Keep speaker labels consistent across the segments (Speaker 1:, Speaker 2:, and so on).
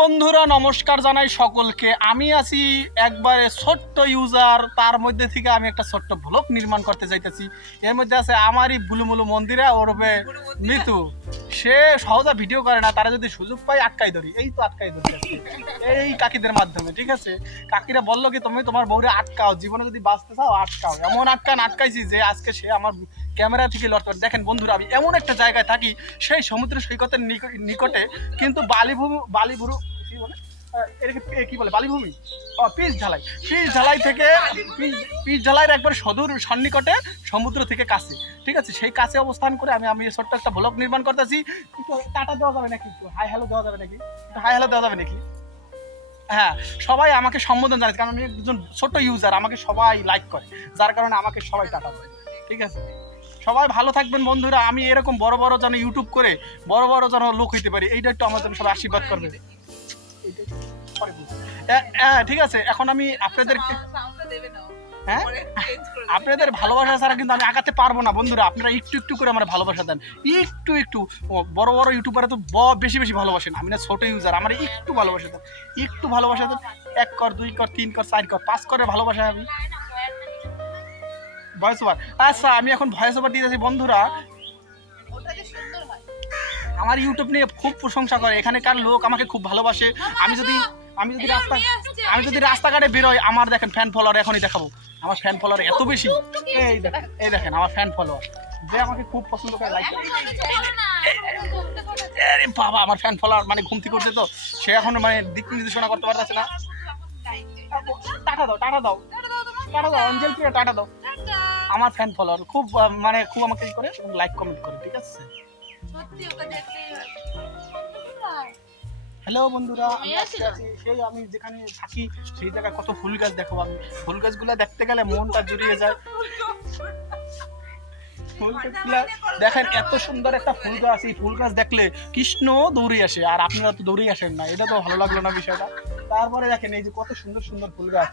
Speaker 1: বন্ধুরা, নমস্কার জানাই সকলকে। আমি আছি একবারে ছোট্ট ইউজার তার মধ্যে থেকে আমি একটা ছোট্ট ব্লগ নির্মাণ করতে যাইতেছি। এর মধ্যে আছে আমারই বুলুমুলু মন্দিরা ওরফে মিতু। সে সহজে ভিডিও করে না, তারা যদি সুযোগ পাই আটকাই ধরি। এই তো আটকাই ধরি এই কাকিদের মাধ্যমে, ঠিক আছে? কাকিরা বলল কি, তুমি তোমার বউরে আটকাও। জীবনে যদি বাঁচতে চাও, আটকাও। এমন আটকান আটকাইছি যে, আজকে সে আমার ক্যামেরা থেকে লড়তে দেখেন বন্ধুরা, আমি এমন একটা জায়গায় থাকি, সেই সমুদ্র সৈকতের নিক- নিকটে কিন্তু বালিভূমি বালিভুরু, কি বলে? এটাকে কি বলে? বালিভূমি? ও, পিচ ঢালাই পিচ ঢালাই থেকে, পিচ ঢালাইয়ের একবার সদূর সন্নিকটে সমুদ্র থেকে কাছে। ঠিক আছে? সেই কাছে অবস্থান করে আমি আমি ছোট্ট একটা ব্লগ নির্মাণ করতেছি। টাটা দেওয়া যাবে নাকি? হাই হ্যালো দেওয়া যাবে নাকি? হাই হ্যালো দেওয়া যাবে নাকি? হ্যাঁ সবাই আমাকে সম্বোধন জানাচ্ছে, কারণ আমি একজন ছোট ইউজার আমাকে সবাই লাইক করে। যার কারণে আমাকে সবাই টাটা দেয় ঠিক আছে? সবাই ভালো থাকবেন বন্ধুরা। আমি এরকম বড় বড় যেন ইউটিউব করে বড় বড় যেন লোক হইতে পারি, এইটা একটু আমার জন্য সবাই আশীর্বাদ করবে হ্যাঁ ঠিক আছে, এখন আমি আপনাদেরকে হ্যাঁ? আপনাদের ভালোবাসা ছাড়া কিন্তু আমি আঁকাতে পারব না বন্ধুরা। আপনারা একটু একটু করে আমার ভালোবাসা দেন। একটু একটু বড় বড় ইউটিউবারে তো বেশি বেশি ভালোবাসেন। আমি না ছোট ইউজার আমার একটু ভালোবাসা দেন। একটু ভালোবাসা দেন, এক কর, দুই কর, তিন কর, চার কর, পাঁচ করে ভালোবাসা আমি ভয়েস ওভার আচ্ছা আমি এখন ভয়েস ওভার দিতেছি বন্ধুরা। আমার ইউটিউব নিয়ে খুব প্রশংসা করে। এখানকার লোক আমাকে খুব ভালোবাসে। আমি যদি আমি যদি রাস্তা আমি যদি রাস্তাঘাটে বেরোই আমার দেখেন ফ্যান ফলোয়ার এখনই দেখাবো। আমার ফ্যান ফলোয়ার এত বেশি। এই দেখেন এই দেখেন আমার ফ্যান ফলোয়ার যে আমাকে খুব পছন্দ করে লাইক আরে বাবা আমার ফ্যান ফলোয়ার মানে ঘুম থেকে উঠছে তো। সে এখন মানে দিক নির্দেশনা করতে পারতেছে না। টাটা দাও টাটা দাও। টাটা দাও অঞ্জল প্রিয় টাটা দাও। আমার ফ্যান ফলোয়ার খুব মানে খুব আমাকে ই করে লাইক কমেন্ট করে ঠিক আছে? হ্যালো বন্ধুরা আমি সেই আমি যেখানে থাকি সেই জায়গায় কত ফুল গাছ দেখো আমি। ফুল গাছগুলো দেখতে গেলে মনটা জুড়িয়ে যায়। ফুল গাছগুলা দেখেন এত সুন্দর একটা ফুল গাছ এই ফুল গাছ দেখলে কৃষ্ণ দৌড়ে আসে আর আপনারা তো দৌড়েই আসেন না এটা তো ভালো লাগল না বিষয়টা। তারপরে দেখেন এই যে কত সুন্দর সুন্দর ফুল গাছ।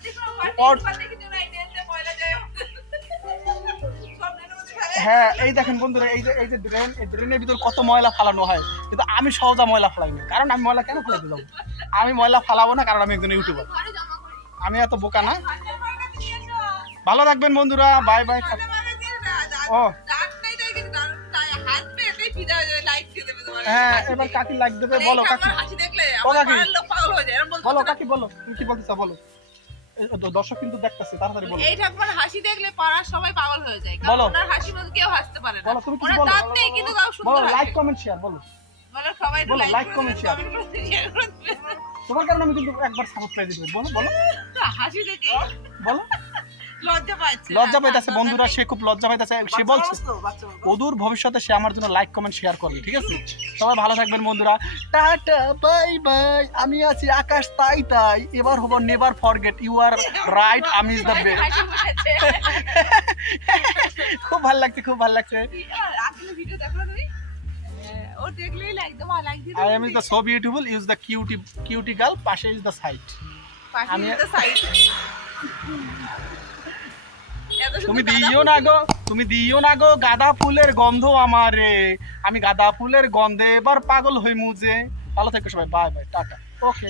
Speaker 1: হ্যাঁ এই দেখেন বন্ধুরা এই যে এই যে ড্রেন এই ড্রেনের ভিতর কত ময়লা ফালানো হয়। কিন্তু আমি সহজা ময়লা ফালাই না। কারণ আমি ময়লা কেন ফেলে দিলাম? আমি ময়লা ফালাবো না কারণ আমি একজন ইউটিউবার। আমি এত বোকা না? ভালো থাকবেন বন্ধুরা বাই বাই। ও। হ্যাঁ এবার কাকি লাইক দেবে বলো কাকি। বলো কাকি। বলো তুমি কি বলতে চাও বলো। দর্শক কিন্তু দেখতেছে তাড়াতাড়ি বলো।
Speaker 2: এই ঠাকুমার হাসি দেখলে পাড়ার সবাই পাগল হয়ে যায় কারণ ওনার হাসি মধ্যে কেউ হাসতে পারে না।
Speaker 1: বলো তুমি
Speaker 2: কি
Speaker 1: বলো।
Speaker 2: দাঁত নেই কিন্তু তাও
Speaker 1: বলো লাইক কমেন্ট শেয়ার বলো।
Speaker 2: বলো সবাই লাইক. কমেন্ট দিবেন।
Speaker 1: তোমার কারণে আমি কিন্তু একবার সাবস্ক্রাইব দিতে বলো বলো।
Speaker 2: হাসি দেখে।
Speaker 1: বলো।
Speaker 2: লজ্জা
Speaker 1: পাইতেছে বন্ধুরা সে খুব লজ্জা পাইতেছে সে বলছে অদূর ভবিষ্যতে সে আমার জন্য লাইক কমেন্ট শেয়ার করবে ঠিক আছে? সবাই ভালো থাকবেন বন্ধুরা। Tata bye bye. আমি আছি আকাশ তাই তাই। এবার হব never forget you are right আমি ইজ দ্য বেস্ট খুব ভালো লাগছে খুব ভালো লাগছে।
Speaker 2: ভিডিও দেখো তুমি? ও দেখলেই লাইক দেবো লাইক দিয়ে
Speaker 1: I am is the so beautiful use the cutie cutie girl পাশে ইজ দ্য সাইট আমি-
Speaker 2: আমি সাইড
Speaker 1: তুমি দিও না গো তুমি দিও না গো গাঁদা ফুলের গন্ধ আমারে। আমি গাঁদা ফুলের গন্ধে এবার পাগল হই মুজে ভালো থেকো সবাই বাই বাই টাটা। ওকে।